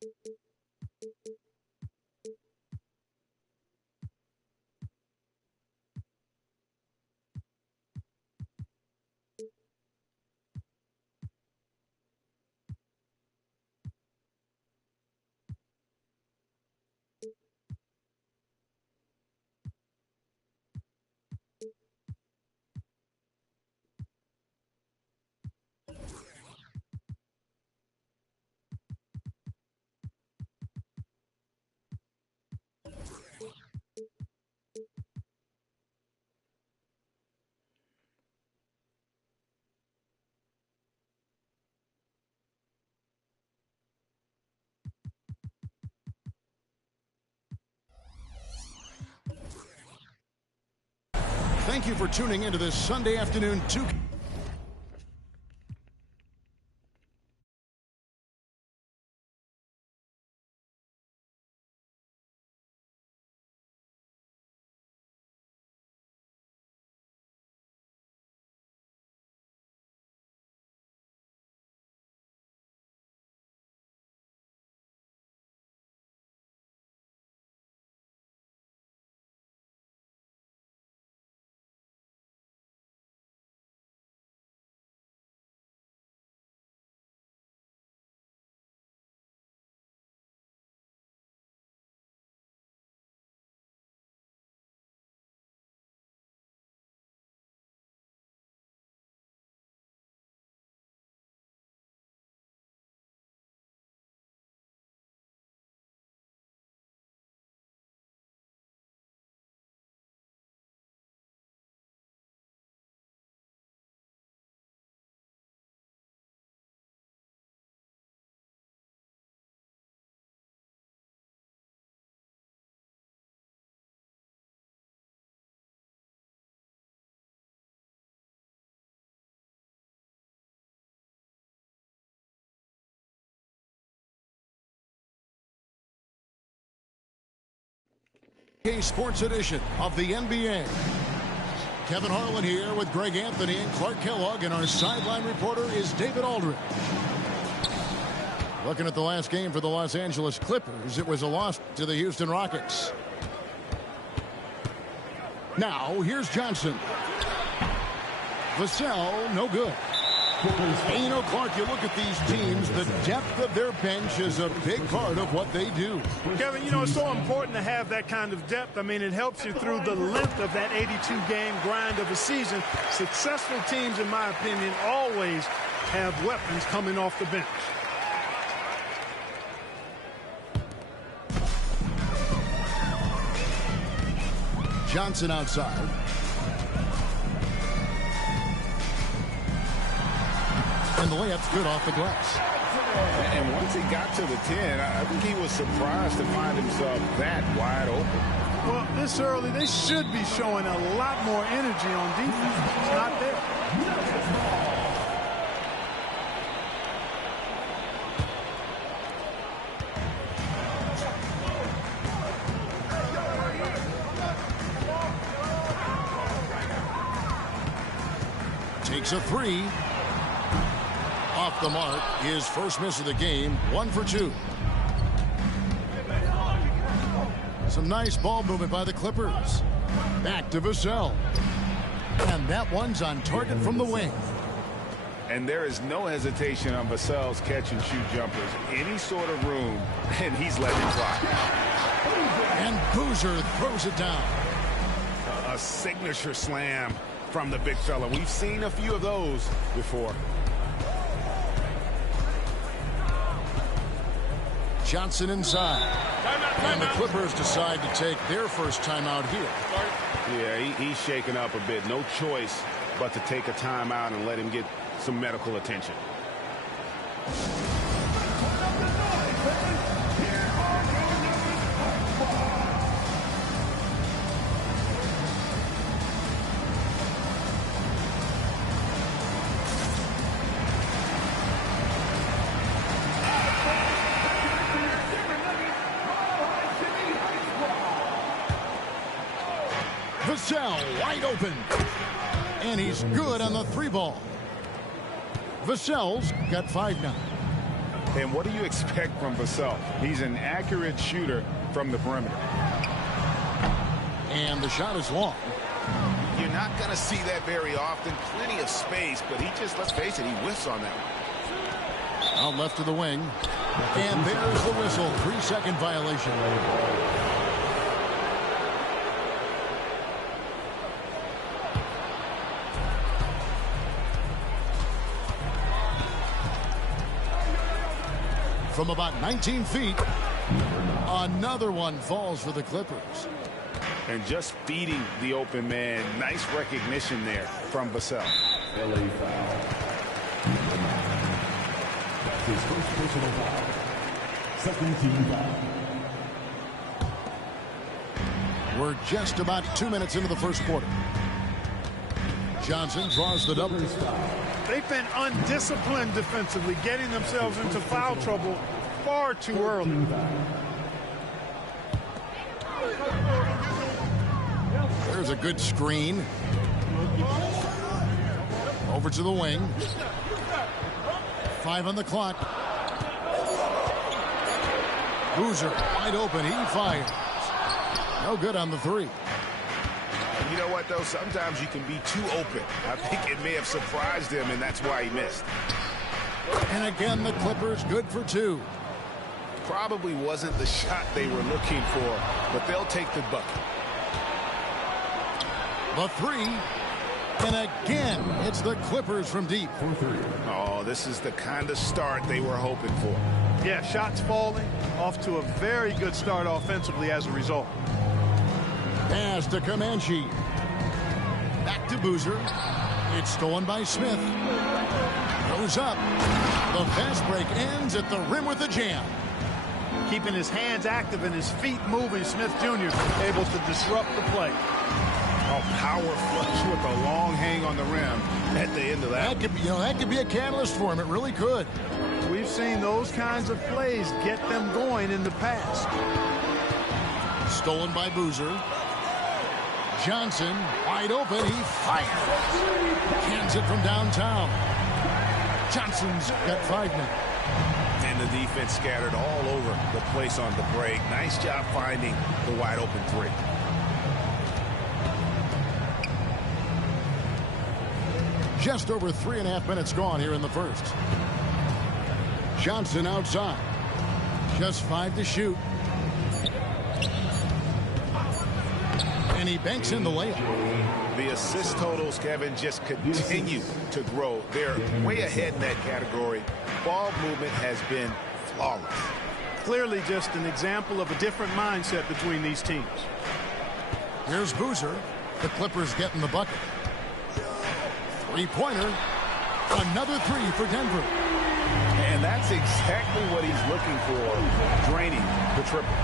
Thank you for tuning into this Sunday afternoon 2. Sports edition of the NBA. Kevin Harlan here with Greg Anthony and Clark Kellogg, and our sideline reporter is David Aldridge. Looking at the last game for the Los Angeles Clippers, it was a loss to the Houston Rockets. Now, here's Johnson. Vassell, no good. And you know, Clark, you look at these teams, the depth of their bench is a big part of what they do. Kevin, you know, it's so important to have that kind of depth. I mean, it helps you through the length of that 82-game grind of a season. Successful teams, in my opinion, always have weapons coming off the bench. Johnson outside. And the layup's good off the glass. And once he got to the 10, I think he was surprised to find himself that wide open. Well, this early, they should be showing a lot more energy on defense. It's not there. Takes a three. Off the mark, his first miss of the game, 1 for 2. Some nice ball movement by the Clippers. Back to Vassell. And that one's on target from the wing. And there is no hesitation on Vassell's catch-and-shoot jumpers. Any sort of room, and he's letting it fly. And Boozer throws it down. A signature slam from the big fella. We've seen a few of those before. Johnson inside. And the Clippers decide to take their first timeout here. Yeah, he's shaking up a bit. No choice but to take a timeout and let him get some medical attention. Vassell wide open. And he's good on the 3 ball. Vassell's got 5 now. And what do you expect from Vassell? He's an accurate shooter from the perimeter. And the shot is long. You're not going to see that very often. Plenty of space, but he just, let's face it, he whiffs on that one. Out left of the wing. And there's the whistle. 3-second violation. From about 19 feet, another one falls for the Clippers. And just feeding the open man. Nice recognition there from Vassell. LA foul. That's his first personal foul. Second team foul. We're just about 2 minutes into the first quarter. Johnson draws the double. They've been undisciplined defensively, getting themselves into foul trouble far too early. There's a good screen. Over to the wing. 5 on the clock. Boozer wide open. He fires. No good on the three. You know what, though? Sometimes you can be too open. I think it may have surprised him, and that's why he missed. And again, the Clippers good for 2. Probably wasn't the shot they were looking for, but they'll take the bucket. The 3. And again, it's the Clippers from deep. Oh, this is the kind of start they were hoping for. Yeah, shots falling. Off to a very good start offensively as a result. Pass to Comanche. Back to Boozer. It's stolen by Smith. Goes up. The fast break ends at the rim with a jam. Keeping his hands active and his feet moving, Smith Jr. able to disrupt the play. Oh, power flush with a long hang on the rim at the end of that. That could be a catalyst for him. It really could. We've seen those kinds of plays get them going in the past. Stolen by Boozer. Johnson wide open. He fires. Cans it from downtown. Johnson's got 5 now. And the defense scattered all over the place on the break. Nice job finding the wide open 3. Just over 3.5 minutes gone here in the first. Johnson outside. Just 5 to shoot. And he banks in the layup. The assist totals, Kevin, just continue to grow. They're way ahead in that category. Ball movement has been flawless. Clearly just an example of a different mindset between these teams. Here's Boozer. The Clippers getting the bucket. 3-pointer. Another 3 for Denver. And that's exactly what he's looking for, draining the triple.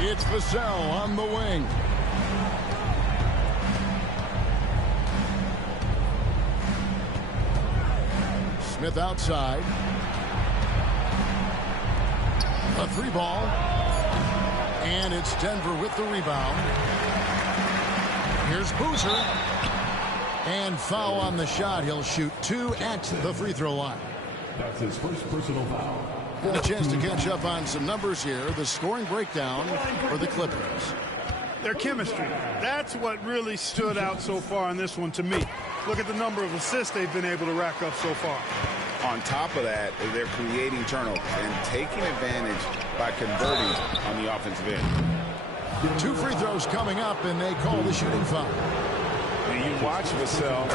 It's Vassell on the wing. Smith outside. A 3 ball. And it's Denver with the rebound. Here's Boozer. And foul on the shot. He'll shoot 2 at the free throw line. That's his first personal foul. A chance to catch up on some numbers here. The scoring breakdown for the Clippers. Their chemistry. That's what really stood out so far in this one to me. Look at the number of assists they've been able to rack up so far. On top of that, they're creating turnovers and taking advantage by converting on the offensive end. 2 free throws coming up, and they call the shooting foul. And you watch Vassell.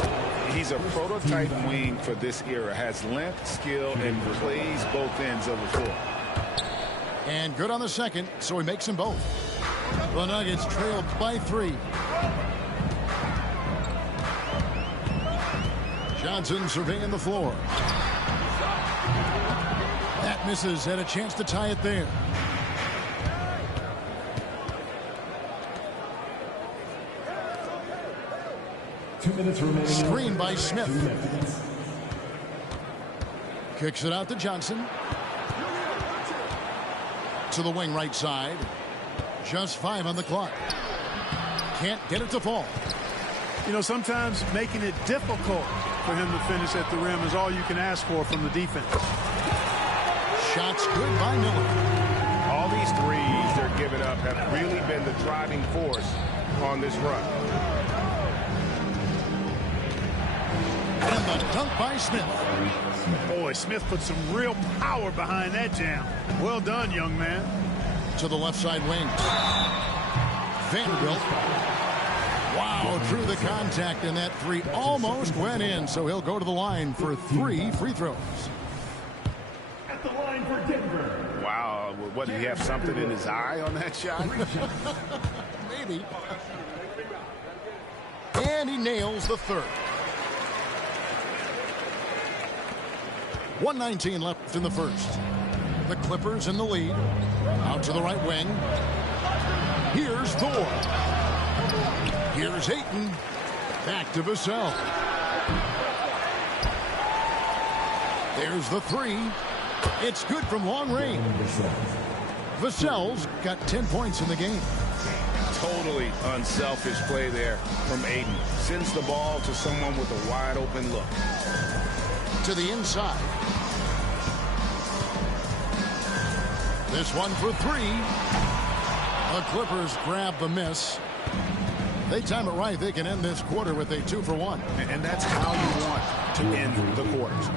He's a prototype wing for this era. Has length, skill, and plays both ends of the floor. And good on the second, so he makes them both. The Nuggets trail by 3. Johnson surveying the floor. That misses, and a chance to tie it there. Screen by Smith. Kicks it out to Johnson. To the wing right side. Just 5 on the clock. Can't get it to fall. You know, sometimes making it difficult for him to finish at the rim is all you can ask for from the defense. Shots good by Miller. All these threes they're giving up have really been the driving force on this run. And the dunk by Smith. Boy, Smith put some real power behind that jam. Well done, young man. To the left side wing. Vanderbilt. Wow, drew the contact, and that three almost went in, so he'll go to the line for 3 free throws. At the line for Denver. Wow, what, did he have something in his eye on that shot? Maybe. And he nails the third. 1:19 left in the first. The Clippers in the lead. Out to the right wing. Here's Thor. Here's Ayton. Back to Vassell. There's the three. It's good from long range. Vassell's got 10 points in the game. Totally unselfish play there from Ayton. Sends the ball to someone with a wide open look. To the inside. This one for three. The Clippers grab the miss. They time it right. They can end this quarter with a 2-for-1. And that's how you want to end the quarters.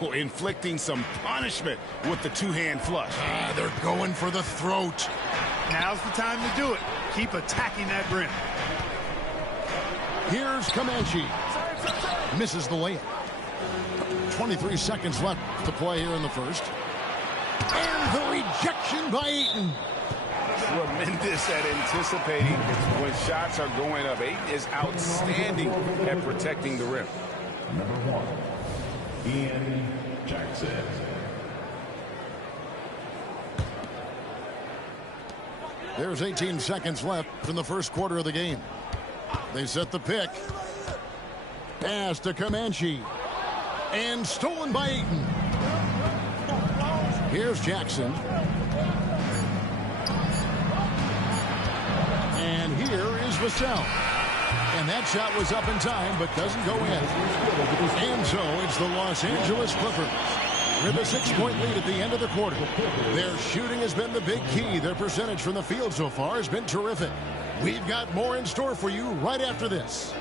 Oh, inflicting some punishment with the two-hand flush. They're going for the throat. Now's the time to do it. Keep attacking that rim. Here's Comanche. Misses the layup. 23 seconds left to play here in the first. And the rejection by Ayton. Tremendous at anticipating when shots are going up. Ayton is outstanding at protecting the rim. Number 1, Ian Jackson. There's 18 seconds left in the first quarter of the game. They set the pick. Pass to Comanche. And stolen by Ayton. Here's Jackson. And here is Vassell. And that shot was up in time, but doesn't go in. And so it's the Los Angeles Clippers with a 6-point lead at the end of the quarter. Their shooting has been the big key. Their percentage from the field so far has been terrific. We've got more in store for you right after this.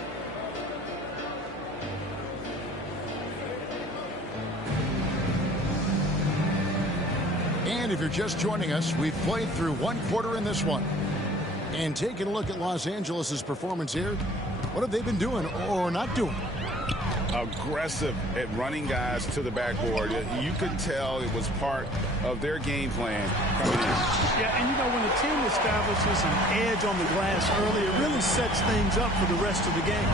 And if you're just joining us, we've played through one quarter in this one. And taking a look at Los Angeles' performance here, what have they been doing or not doing? Aggressive at running guys to the backboard. You could tell it was part of their game plan coming in. Yeah, and you know, when the team establishes an edge on the glass early, it really sets things up for the rest of the game.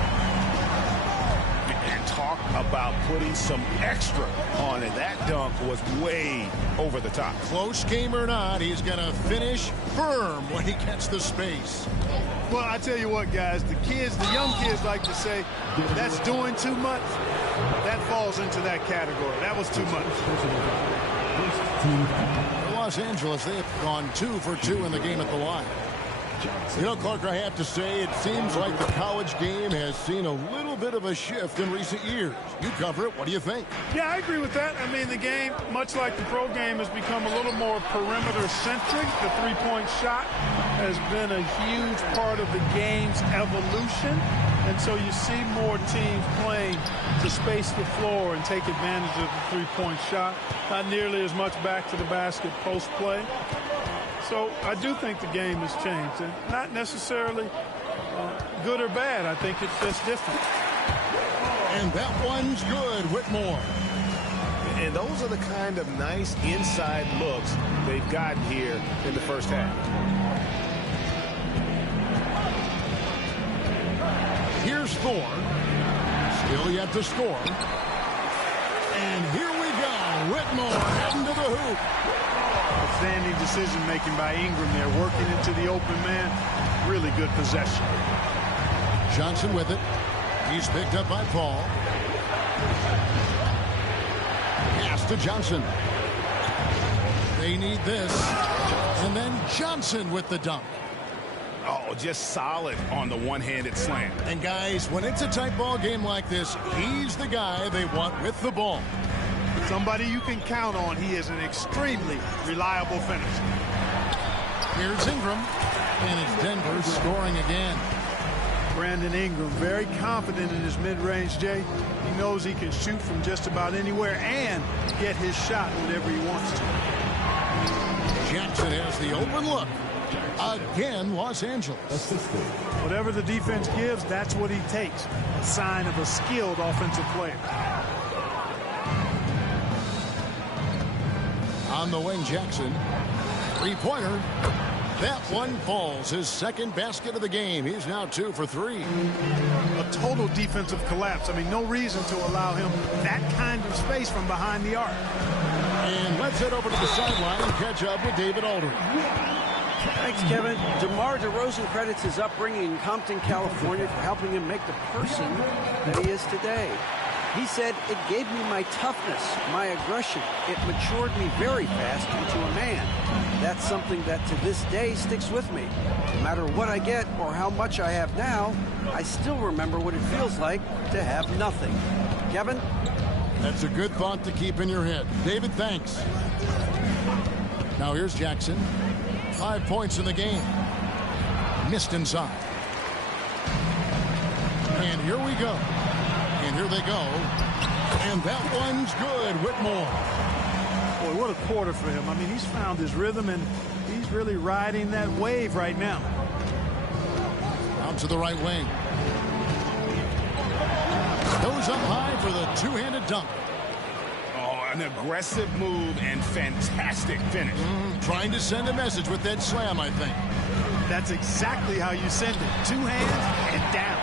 And talk about putting some extra on it. That dunk was way over the top. Close game or not, he's going to finish firm when he gets the space. Well, I tell you what, guys, the young kids like to say, that's doing too much. That falls into that category. That was too much. For Los Angeles, they have gone 2 for 2 in the game at the line. You know, Clark, I have to say, it seems like the college game has seen a little bit of a shift in recent years. You cover it. What do you think? Yeah, I agree with that. I mean, the game, much like the pro game, has become a little more perimeter-centric. The three-point shot has been a huge part of the game's evolution. And so you see more teams playing to space the floor and take advantage of the three-point shot. Not nearly as much back to the basket post play. So I do think the game has changed, and not necessarily good or bad. I think it's just different. And that one's good, Whitmore. And those are the kind of nice inside looks they've gotten here in the first half. Here's Thor. Still yet to score. And here we go. Whitmore heading to the hoop. Outstanding decision-making by Ingram there, working into the open man. Really good possession. Johnson with it. He's picked up by Paul. Pass to Johnson. They need this. And then Johnson with the dunk. Oh, just solid on the one-handed slam. And guys, when it's a tight ball game like this, he's the guy they want with the ball. Somebody you can count on. He is an extremely reliable finisher. Here's Ingram, and it's Denver scoring again. Brandon Ingram, very confident in his mid-range, Jay. He knows he can shoot from just about anywhere and get his shot whenever he wants to. Jackson has the open look. Again, Los Angeles. Whatever the defense gives, that's what he takes. A sign of a skilled offensive player. On the wing, Jackson. Three-pointer. That one falls. His second basket of the game. He's now 2 for 3. A total defensive collapse. I mean, no reason to allow him that kind of space from behind the arc. And let's head over to the sideline and catch up with David Aldridge. Thanks, Kevin. DeMar DeRozan credits his upbringing in Compton, California for helping him make the person that he is today. He said, "It gave me my toughness, my aggression. It matured me very fast into a man. That's something that to this day sticks with me. No matter what I get or how much I have now, I still remember what it feels like to have nothing." Kevin? That's a good thought to keep in your head. David, thanks. Now here's Jackson. 5 points in the game. Missed inside. And here we go. And here they go. And that one's good. Whitmore. Boy, what a quarter for him. I mean, he's found his rhythm, and he's really riding that wave right now. Out to the right wing. Goes up high for the two-handed dunk. Oh, an aggressive move and fantastic finish. Trying to send a message with that slam, I think. That's exactly how you send it. 2 hands and down.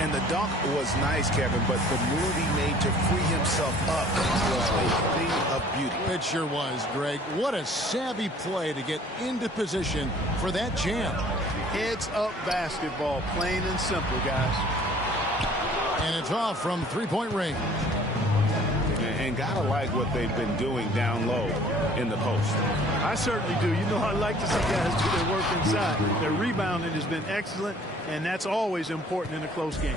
And the dunk was nice, Kevin, but the move he made to free himself up was a thing of beauty. It sure was, Greg. What a savvy play to get into position for that jam. Heads-up basketball, plain and simple, guys. And it's off from three-point range. And gotta like what they've been doing down low in the post. I certainly do. You know, I like to see guys do their work inside. Their rebounding has been excellent, and that's always important in a close game.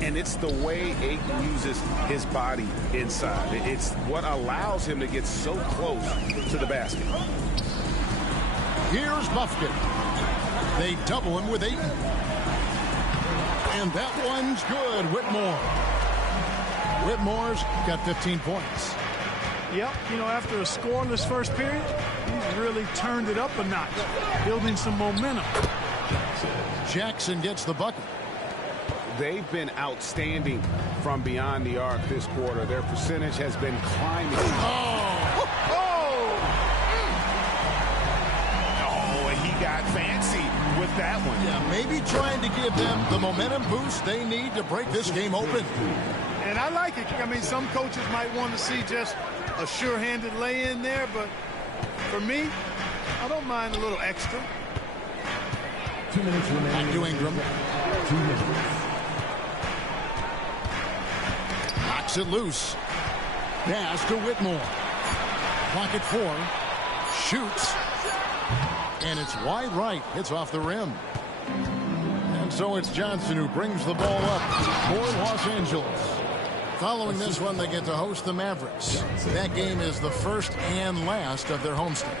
And it's the way Ayton uses his body inside. It's what allows him to get so close to the basket. Here's Buffkin. They double him with Ayton. And that one's good. Whitmore. Whitmore's got 15 points. Yep, you know, after a scoreless first period, he's really turned it up a notch, building some momentum. Jackson gets the bucket. They've been outstanding from beyond the arc this quarter. Their percentage has been climbing. Oh, and he got fancy with that one. Yeah, maybe trying to give them the momentum boost they need to break this game open. And I like it. I mean, some coaches might want to see just a sure-handed lay-in there, but for me, I don't mind a little extra. 2 minutes remaining. Back to Ingram. 2 minutes. Knocks it loose. Pass to Whitmore. Clock at 4. Shoots. And it's wide right. It's off the rim. And so it's Johnson who brings the ball up for Los Angeles. Following this one, they get to host the Mavericks. That game is the first and last of their homestand.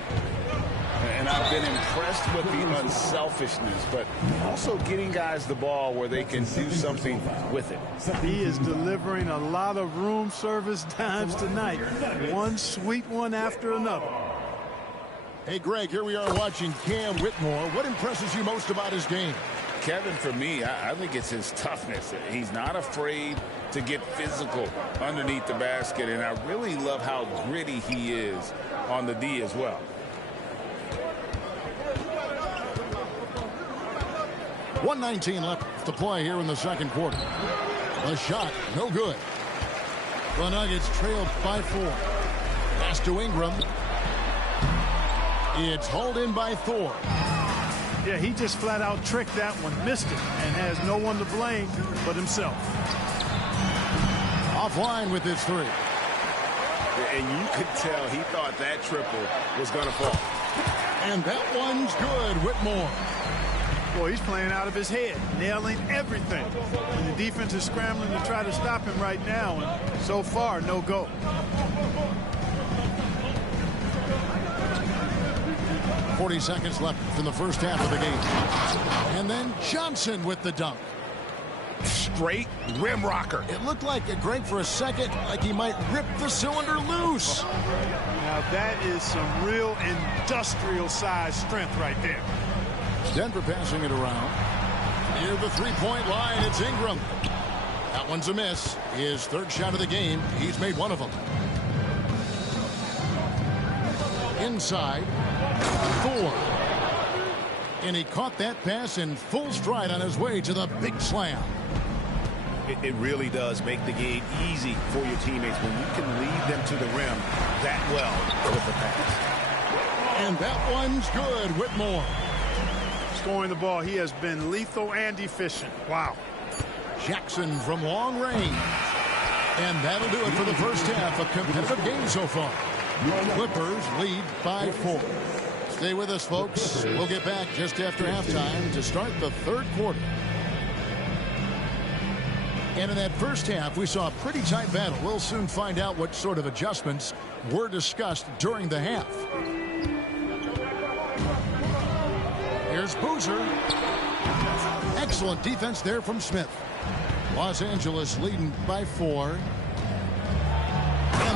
And I've been impressed with the unselfishness, but also getting guys the ball where they can do something with it. He is delivering a lot of room service dimes tonight. One sweet one after another. Hey, Greg, here we are watching Cam Whitmore. What impresses you most about his game? Kevin, for me, I think it's his toughness. He's not afraid to get physical underneath the basket, and I really love how gritty he is on the D as well. .119 left to play here in the second quarter. The shot, no good. The Nuggets trailed by 4. Pass to Ingram. It's hauled in by Thor. Yeah, he just flat out tricked that one, missed it, and has no one to blame but himself. Offline with his 3. And you could tell he thought that triple was going to fall. And that one's good. Whitmore. Boy, he's playing out of his head, nailing everything. And the defense is scrambling to try to stop him right now, and so far, no go. .40 seconds left in the first half of the game. And then Johnson with the dunk. Straight rim rocker. It looked like, Greg, for a second, like he might rip the cylinder loose. Now that is some real industrial size strength right there. Denver passing it around. Near the three-point line, it's Ingram. That one's a miss. His third shot of the game. He's made one of them. Inside. 4. And he caught that pass in full stride on his way to the big slam. It really does make the game easy for your teammates when you can lead them to the rim that well with the pass. And that one's good. Whitmore. Scoring the ball, he has been lethal and efficient. Wow. Jackson from long range. And that'll do it for the first half. A competitive game so far. Clippers lead by 4. Stay with us, folks. We'll get back just after halftime to start the third quarter. And in that first half, we saw a pretty tight battle. We'll soon find out what sort of adjustments were discussed during the half. Here's Boozer. Excellent defense there from Smith. Los Angeles leading by 4. And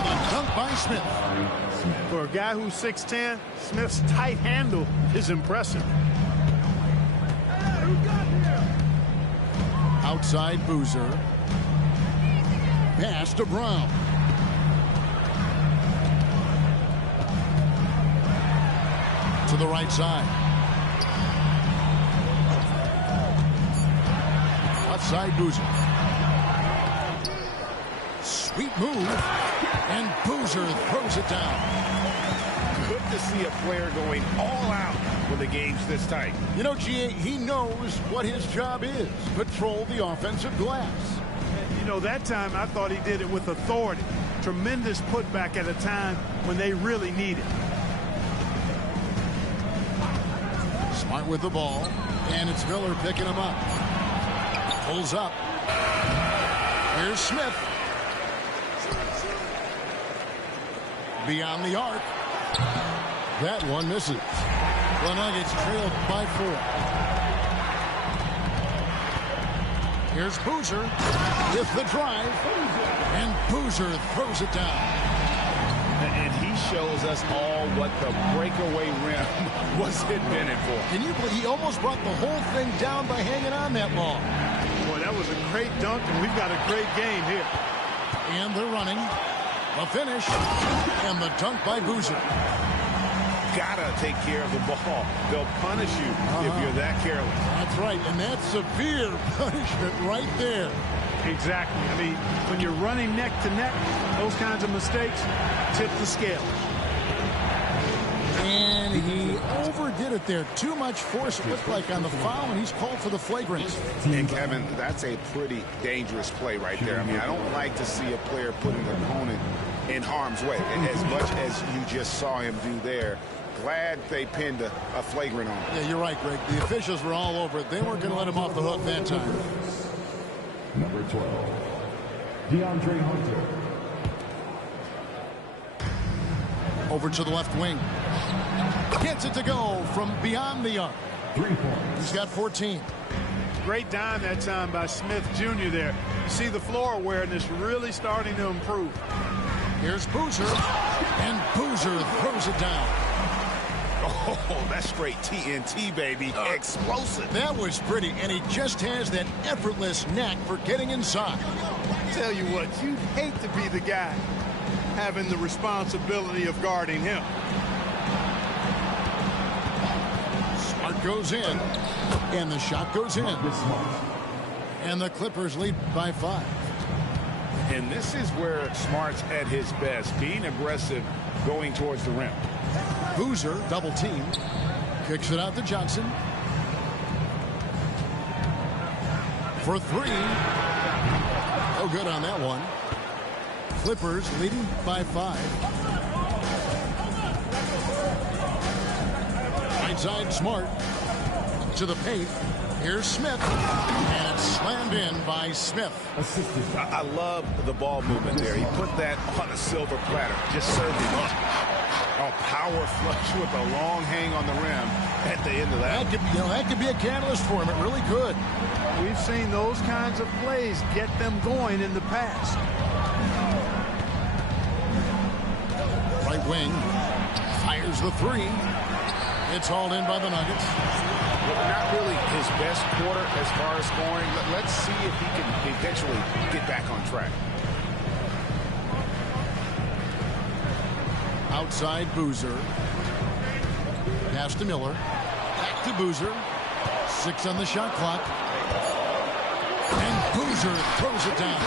the dunk by Smith. For a guy who's 6'10", Smith's tight handle is impressive. Outside Boozer. Pass to Brown. To the right side. Outside Boozer. Sweet move. And Boozer throws it down. Good to see a player going all out when the game's this tight. You know, G.A., he knows what his job is. Patrol the offensive glass. You know, that time I thought he did it with authority. Tremendous putback at a time when they really need it. Smart with the ball. And it's Miller picking him up. Pulls up. Here's Smith. Beyond the arc. That one misses. The Nuggets trailed by 4. Here's Boozer with the drive. And Boozer throws it down. And he shows us all what the breakaway rim was invented for. Can you believe he almost brought the whole thing down by hanging on that long? Boy, that was a great dunk, and we've got a great game here. And they're running. A finish. And the dunk by Boozer. Gotta take care of the ball. They'll punish you if you're that careless. That's right, and that's severe punishment right there. Exactly. I mean, when you're running neck to neck, those kinds of mistakes tip the scale. And he overdid it there. Too much force, it looked like, on the foul, and he's called for the flagrant. And Kevin, that's a pretty dangerous play right there. I mean, I don't like to see a player put an opponent in harm's way. And as much as you just saw him do there, glad they pinned a flagrant on him. Yeah, you're right, Greg. The officials were all over it. They weren't going to let him off the hook that time. Number 12, DeAndre Hunter. Over to the left wing. Gets it to go from beyond the arc. 3 points. He's got 14. Great dime that time by Smith Jr. there. You see the floor awareness really starting to improve. Here's Boozer. And Boozer throws it down. Oh, that's straight TNT, baby. Explosive. That was pretty, and he just has that effortless knack for getting inside. Tell you what, you'd hate to be the guy having the responsibility of guarding him. Smart goes in, and the shot goes in. And the Clippers lead by 5. And this is where Smart's at his best, being aggressive, going towards the rim. Boozer, double team, kicks it out to Johnson. For 3. Oh, good on that one. Clippers leading by 5. Right side, Smart. To the paint. Here's Smith. And it's slammed in by Smith. I love the ball movement there. He put that on a silver platter. Just served him up. A power flush with a long hang on the rim at the end of that. That could be a catalyst for him. It really could. We've seen those kinds of plays get them going in the past. Right wing. Fires the three. It's hauled in by the Nuggets. Not really his best quarter as far as scoring. Let's see if he can eventually get back on track. Outside Boozer. Pass to Miller. Back to Boozer. 6 on the shot clock. And Boozer throws it down.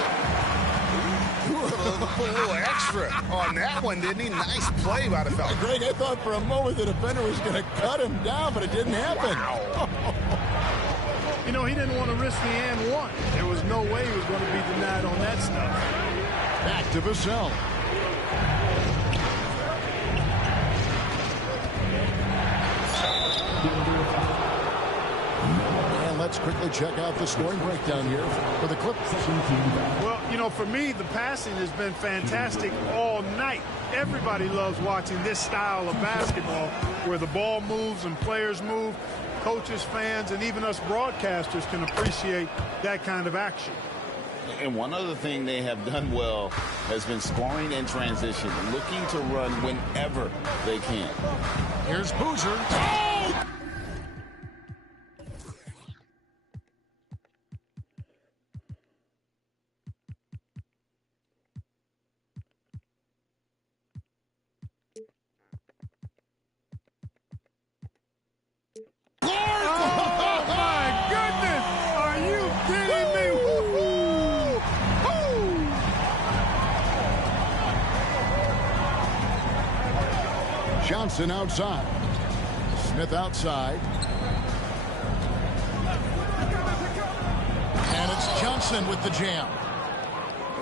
A little extra on that one, didn't he? Nice play by the fella. Greg, I thought for a moment the defender was going to cut him down, but it didn't happen. Wow. You know, he didn't want to risk the and one. There was no way he was going to be denied on that stuff. Back to Vassell. And let's quickly check out the scoring breakdown here for the Clippers. Well, you know, for me, the passing has been fantastic all night. Everybody loves watching this style of basketball where the ball moves and players move. Coaches, fans, and even us broadcasters can appreciate that kind of action. And one other thing they have done well has been scoring in transition, looking to run whenever they can. Here's Boozer. Oh! Johnson outside. Smith outside. And it's Johnson with the jam.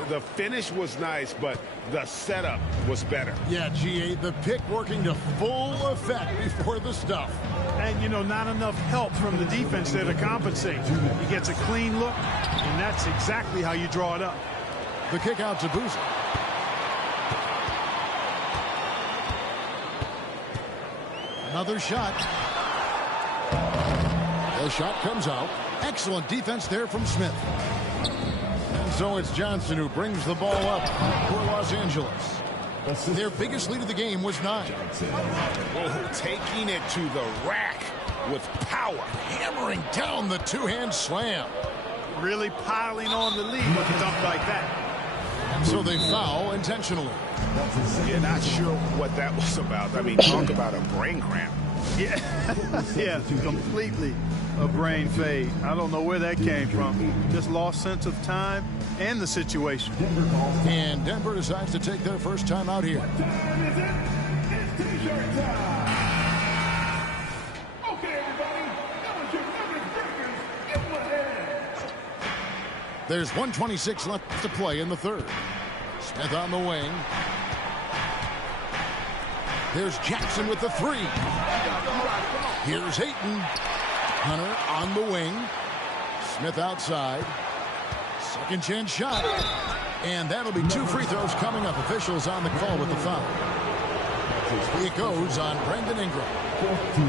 The finish was nice, but the setup was better. Yeah, GA, the pick working to full effect before the stuff. And, you know, not enough help from the defense there to compensate. He gets a clean look, and that's exactly how you draw it up. The kick out to Boozer. Another shot. The shot comes out. Excellent defense there from Smith. And so it's Johnson who brings the ball up for Los Angeles. Their biggest lead of the game was 9. Whoa, taking it to the rack with power. Hammering down the two-hand slam. Really piling on the lead with a dunk like that. And so they foul intentionally. Yeah, not sure what that was about. I mean, talk about a brain cramp. Yeah, yeah, completely a brain fade. I don't know where that came from. Just lost sense of time and the situation. And Denver decides to take their first time out here. There's 1:26 left to play in the third. Smith on the wing. There's Jackson with the three. Here's Ayton. Hunter on the wing. Smith outside. Second chance shot. And that'll be 2 free throws coming up. Officials on the call with the foul. It goes on Brandon Ingram.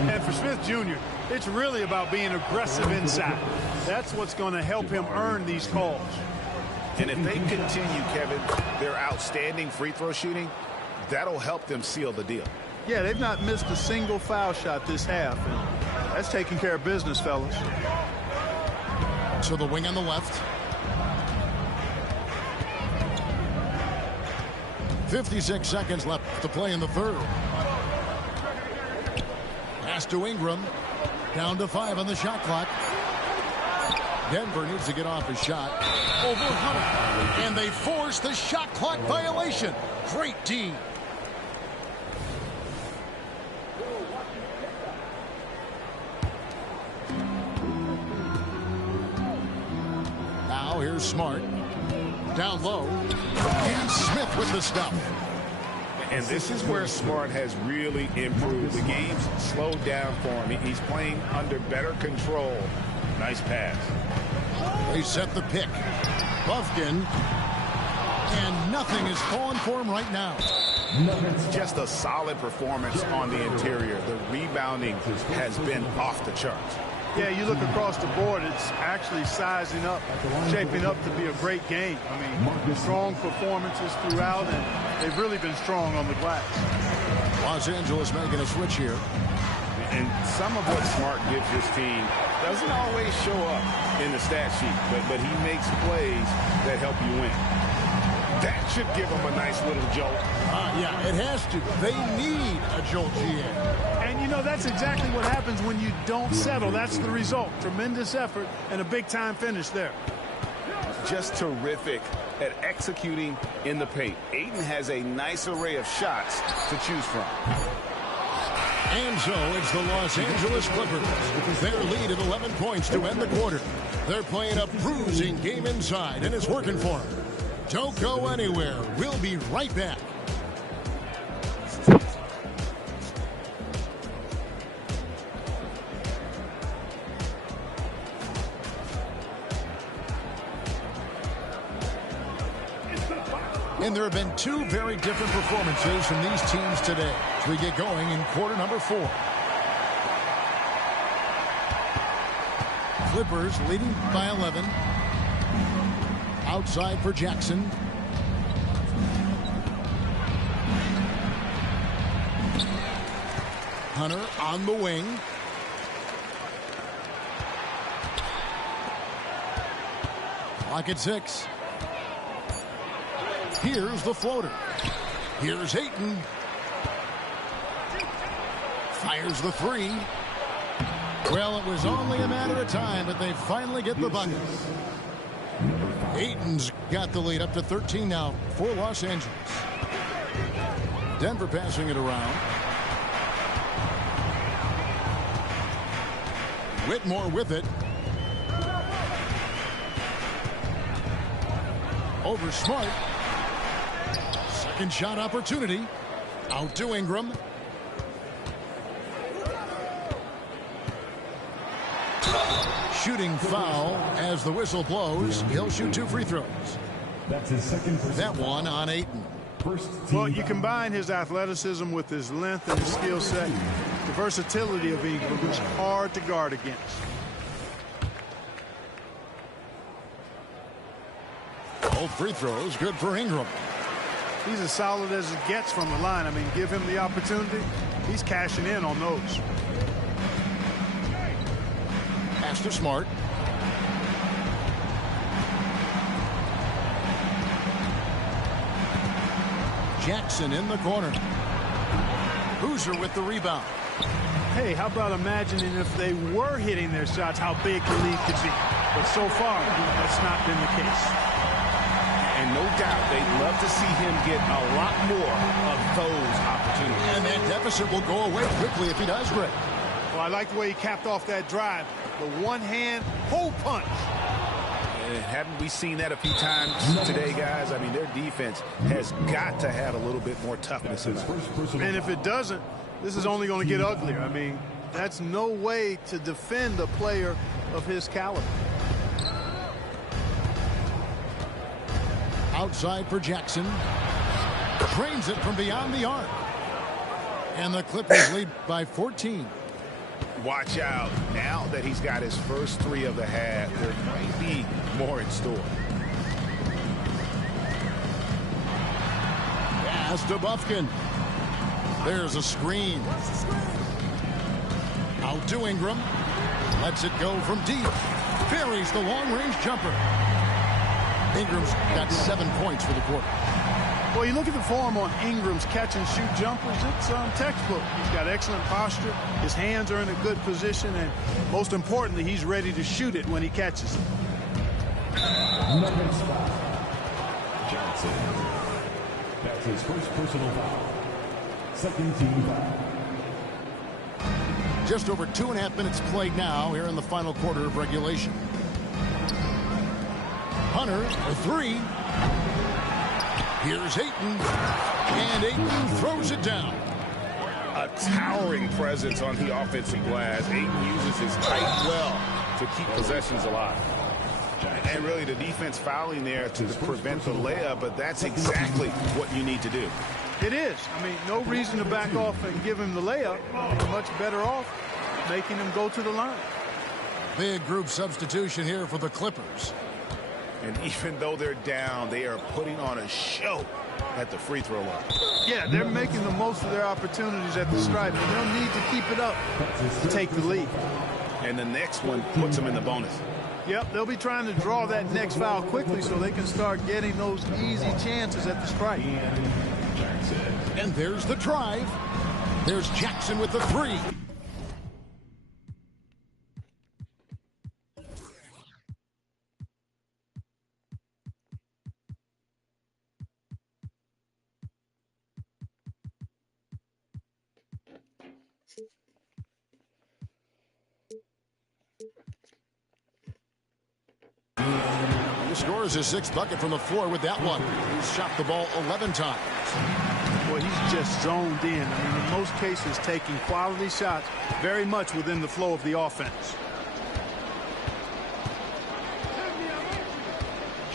And for Smith Jr., it's really about being aggressive inside. That's what's going to help him earn these calls. And if they continue, Kevin, their outstanding free throw shooting, that'll help them seal the deal. Yeah, they've not missed a single foul shot this half, and that's taking care of business, fellas. So the wing on the left. 56 seconds left to play in the third. Pass to Ingram. Down to 5 on the shot clock. Denver needs to get off his shot. Over Hunter. And they force the shot clock violation. Great D. Now here's Smart. Down low. And Smith with the stuff. And this is where Smart has really improved. The game's slowed down for him. He's playing under better control. Nice pass. They set the pick. Bufkin. And nothing is falling for him right now. Just a solid performance on the interior. The rebounding has been off the charts. Yeah, you look across the board, it's actually sizing up, shaping up to be a great game. I mean, strong performances throughout, and they've really been strong on the glass. Los Angeles making a switch here. And some of what Smart gives his team doesn't always show up in the stat sheet, but he makes plays that help you win. That should give them a nice little jolt. Yeah, it has to. They need a jolt, GA. And, you know, that's exactly what happens when you don't settle. That's the result. Tremendous effort and a big-time finish there. Just terrific at executing in the paint. Ayton has a nice array of shots to choose from. And so it's the Los Angeles Clippers. Their lead at 11 points to end the quarter. They're playing a bruising game inside, and it's working for them. Don't go anywhere. We'll be right back. And there have been two very different performances from these teams today as we get going in quarter number 4. Clippers leading by 11. Outside for Jackson. Hunter on the wing. Clock at 6. Here's the floater. Here's Ayton. Fires the 3. Well, it was only a matter of time, but they finally get the bucket. Ayton's got the lead up to 13 now for Los Angeles. Denver passing it around. Whitmore with it. Over Smart. Second shot opportunity. Out to Ingram. Shooting foul as the whistle blows. He'll shoot 2 free throws. That's his second. That one on Ayton. Well, you combine his athleticism with his length and his skill set. The versatility of Ingram is hard to guard against. Both free throws good for Ingram. He's as solid as it gets from the line. I mean, give him the opportunity. He's cashing in on those. Pass to Smart. Jackson in the corner. Boozer with the rebound. Hey, how about imagining if they were hitting their shots, how big the lead could be. But so far, that's not been the case. And no doubt they'd love to see him get a lot more of those opportunities. And that deficit will go away quickly if he does, Greg. Well, I like the way he capped off that drive. The one-hand hole punch. Haven't we seen that a few times today, guys? I mean, their defense has got to have a little bit more toughness in it. And if it doesn't, this is only going to get uglier. I mean, that's no way to defend a player of his caliber. Outside for Jackson. Drains it from beyond the arc. And the Clippers lead by 14. Watch out. Now that he's got his first 3 of the half, there might be more in store. Pass to Bufkin. There's a screen. Out to Ingram. Lets it go from deep. Buries the long-range jumper. Ingram's got 7 points for the quarter. Well, you look at the form on Ingram's catch-and-shoot jumpers, it's textbook. He's got excellent posture. His hands are in a good position, and most importantly, he's ready to shoot it when he catches it. Number 5, Johnson. That's his first personal foul. Second team foul. Just over 2.5 minutes played now here in the final quarter of regulation. Hunter, a 3. Here's Ayton. And Ayton throws it down. A towering presence on the offensive glass. Ayton uses his height well to keep possessions alive. And really the defense fouling there to prevent the layup, but that's exactly what you need to do. It is. I mean, no reason to back off and give him the layup. You're much better off making him go to the line. Big group substitution here for the Clippers. And even though they're down, they are putting on a show at the free throw line. Yeah, they're making the most of their opportunities at the stripe, and they'll need to keep it up to take the lead. And the next one puts them in the bonus. Yep, they'll be trying to draw that next foul quickly so they can start getting those easy chances at the stripe. And there's the drive. There's Jackson with the three. He scores his sixth bucket from the floor with that one. He's shot the ball 11 times. Boy, he's just zoned in. I mean, in most cases, taking quality shots very much within the flow of the offense.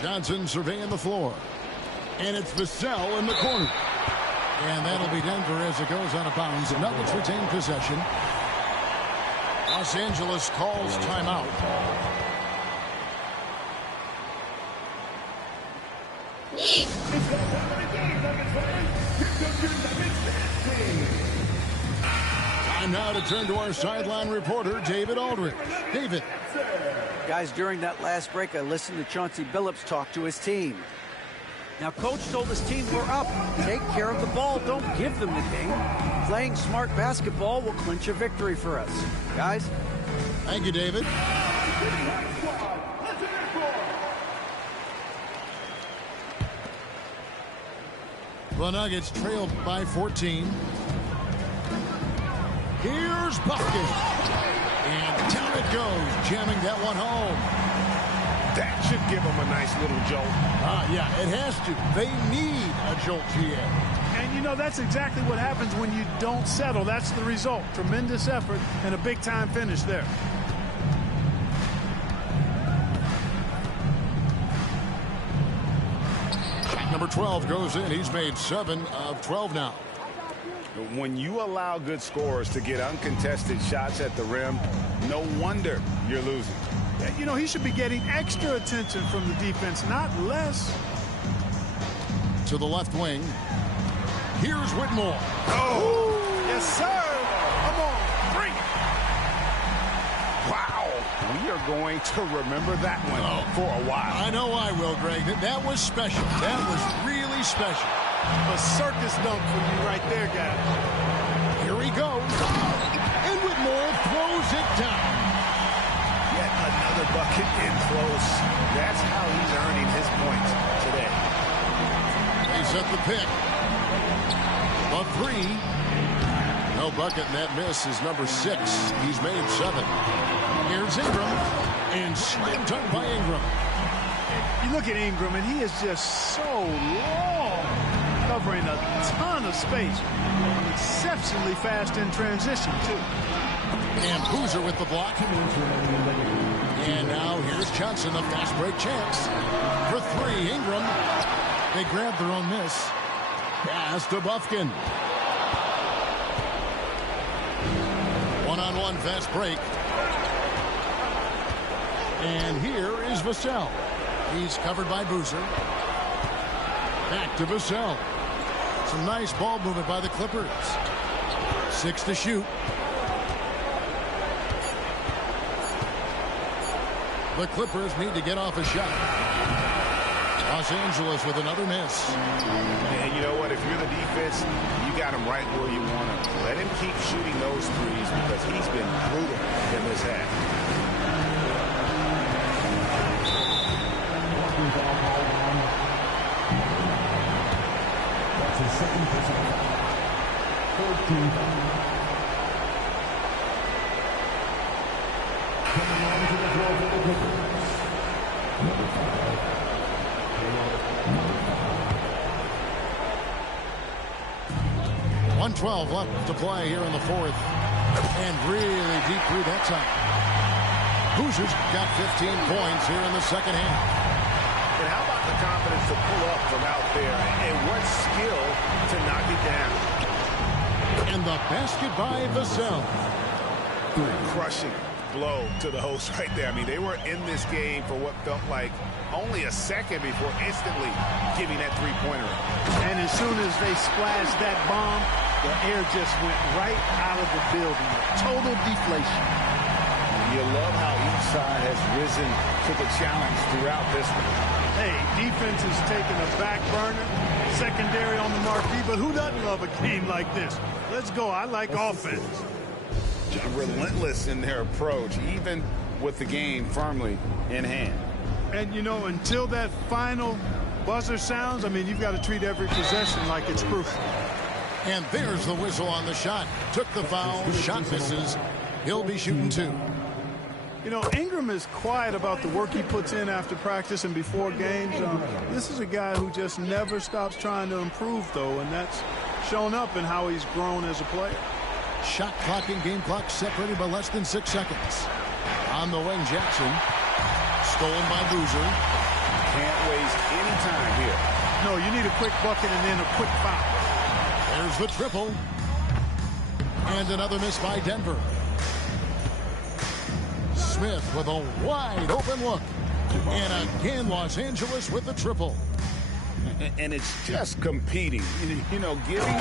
Johnson surveying the floor. And it's Vassell in the corner. And that'll be Denver as it goes out of bounds. The Nuggets retain possession. Los Angeles calls timeout. Time now to turn to our sideline reporter, David Aldridge. David. Guys, during that last break, I listened to Chauncey Billups talk to his team. Now, Coach told his team, we're up. Take care of the ball. Don't give them the game. Playing smart basketball will clinch a victory for us. Guys? Thank you, David. The Nuggets trailed by 14. Here's Bucket. And down it goes, jamming that one home. That should give them a nice little jolt. Yeah, it has to. They need a jolt, GA. And, you know, that's exactly what happens when you don't settle. That's the result. Tremendous effort and a big-time finish there. Shot number 12 goes in. He's made 7 of 12 now. When you allow good scorers to get uncontested shots at the rim, no wonder you're losing. You know, he should be getting extra attention from the defense, not less. To the left wing. Here's Whitmore. Oh, yes, sir. Come on, bring it. Wow. We are going to remember that one for a while. I know I will, Greg. That was special. That was really special. A circus dunk for you right there, guys. Here he goes. And Whitmore throws it down. Yet another bucket in close. That's how he's earning his points today. They set the pick. A three. No bucket, and that miss is number 6. He's made 7. Here's Ingram. And slam dunk by Ingram. You look at Ingram, and he is just so long, covering a ton of space. Exceptionally fast in transition, too. And Boozer with the block. And now here's Johnson, the fast break chance. For 3, Ingram. They grab their own miss. Pass to Bufkin. One-on-one fast break. And here is Vassell. He's covered by Boozer. Back to Vassell. Some nice ball movement by the Clippers. 6 to shoot. The Clippers need to get off a shot. Los Angeles with another miss. And you know what? If you're the defense, you got him right where you want him. Let him keep shooting those threes because he's been brutal in this half. That's his second personal foul. 14 foul. Coming on to the floor for the Clippers. Number 5. 3:12 left to play here in the fourth. And really deep through that time. Hoosiers got 15 points here in the second half. And how about the confidence to pull up from out there? And what skill to knock it down. And the basket by Vassell. Crushing blow to the host right there. I mean, they were in this game for what felt like only a second before instantly giving that three-pointer. And as soon as they splashed that bomb, the air just went right out of the building. Total deflation. You love how each side has risen to the challenge throughout this one. Hey, defense is taking a back burner, secondary on the marquee, but who doesn't love a game like this? Let's go. I like offense. Relentless in their approach, even with the game firmly in hand. And, you know, until that final buzzer sounds, I mean, you've got to treat every possession like it's crucial. And there's the whistle on the shot. Took the foul. Shot misses. He'll be shooting 2. You know, Ingram is quiet about the work he puts in after practice and before games. This is a guy who just never stops trying to improve, though, and that's shown up in how he's grown as a player. Shot clock and game clock separated by less than 6 seconds. On the wing, Jackson. Stolen by Boozer. Can't waste any time here. No, you need a quick bucket and then a quick foul. There's the triple. And another miss by Denver. Smith with a wide open look. And again, Los Angeles with the triple. And it's just competing. You know, giving